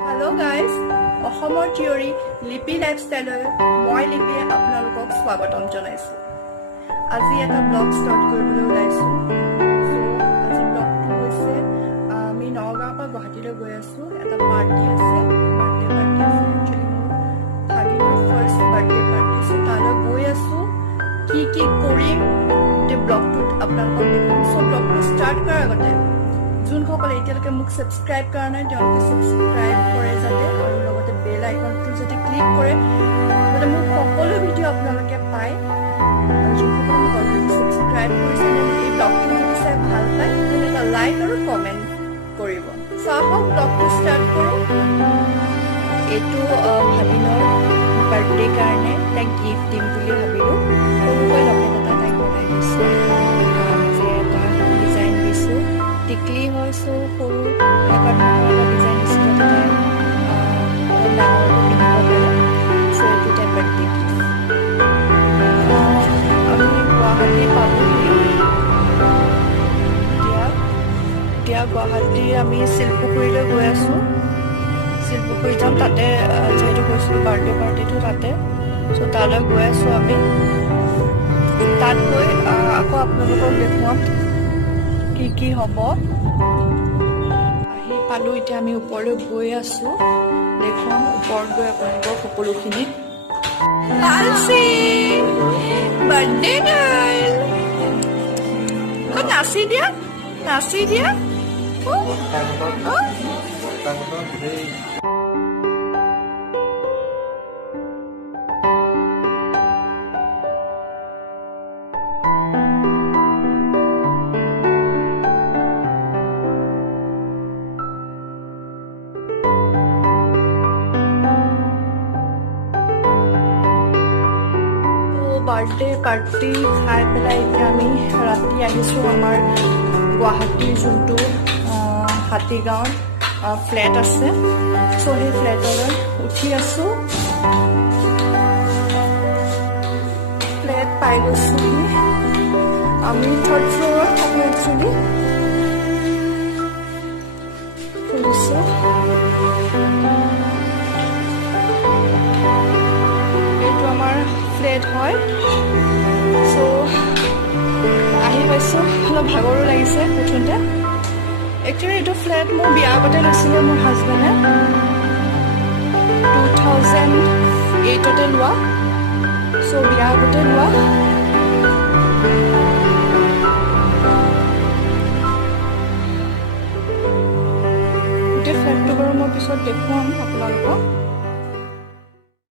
Hello guys, অসমৰ theory লিপি লাইফষ্টাইলৰ মই লিপিয়ে আপোনালোকক স্বাগতম জনাইছোঁ। আজি এটা ব্লগ ষ্টাৰ্ট কৰিবলৈ ওলাইছোঁ। আজি ব্লগটো হৈছে আমি নগাঁৱৰ পৰা গুৱাহাটীলৈ গৈ আছোঁ। এটা পাৰ্টি আছে, একচুৱেলি মোৰ ভাগিনৰ ফাৰ্ষ্ট বাৰ্থডে পাৰ্টি। তালৈ গৈ আছোঁ, কি কৰিম গোটেই ব্লগটোত আপোনালোকক দেখুৱাম। ব্লগটো ষ্টাৰ্ট কৰাৰ আগতে যোনসকলে এতিয়ালৈকে মোক ছাবস্ক্ৰাইব কৰা নাই তেওঁলোকে ছাবস্ক্ৰাইব কৰে যাতে, আৰু লগতে বেল আইকনটো যদি ক্লিক কৰে যাতে মোৰ সকলো ভিডিঅ' আপোনালোকে পায়। আৰু যোনসকলে মোক অলৰেডি ছাবস্ক্ৰাইব কৰিছে এই ব্লগটো যদি চাই ভাল পায় তেন্তে এটা লাইক আৰু কমেণ্ট কৰিব। আহক ব্লগটো ষ্টাৰ্ট কৰোঁ। এইটো ভাগিনৰ বাৰ্থডে কাৰণে তাইক গিফ্ট দিম বুলি ভাবিলোঁ। সৰুকৈ লকেট এটা তাইক বনাই দিছোঁ, যে এটা ডিজাইন দিছোঁ। টিকলি হৈছোঁ সৰু এটা ডিজাইন দিছোঁ যাতে তাই ডাঙৰটো পিন্ধিব পাৰে। এইটো তাই বাৰ্থডে গিফ্ট। আমি গুৱাহাটী পালোহি। এতিয়া গুৱাহাটীৰ আমি শিলপুখুৰীলৈ গৈ আছোঁ। শিলপুখুৰী যাম, তাতে যিহেতু গৈছিলোঁ বাৰ্থডে পাৰ্টিটো তাতে। তালৈ গৈ আছোঁ আমি। তাত গৈ আকৌ আপোনালোকক দেখুৱাম কি হ'ব। আহি পালোঁ, এতিয়া আমি ওপৰলৈ গৈ আছোঁ। দেখুৱাম ওপৰত গৈ আপোনালোকক সকলোখিনি। বাৰ্থডে গাৰ্ল, নাচি দিয়া নাচি দিয়া। বাৰ্থডে পাৰ্টি খাই পেলাই এতিয়া আমি ৰাতি আহিছোঁ আমাৰ গুৱাহাটীৰ যোনটো হাতীগাঁৱত ফ্লেট আছে। সেই ফ্লেটলৈ উঠি আছোঁ। ফ্লেট পাই গৈছোঁ। আমি থাৰ্ড ফ্ল'ৰত থাকোঁ একচুৱেলি। খুলিছোঁ। এইটো আমাৰ ফ্লেট হয়। আহি পাইছোঁ, অলপ ভাগৰো লাগিছে উঠোঁতে। একচুৱেলি এইটো ফ্লেট মোৰ বিয়াৰ আগতে লৈছিলে মোৰ হাজবেণ্ডে। 2008তে লোৱা। বিয়াৰ আগতে লোৱা। গোটেই ফ্লেটটো বাৰু মই পিছত দেখুৱাম আপোনালোকক।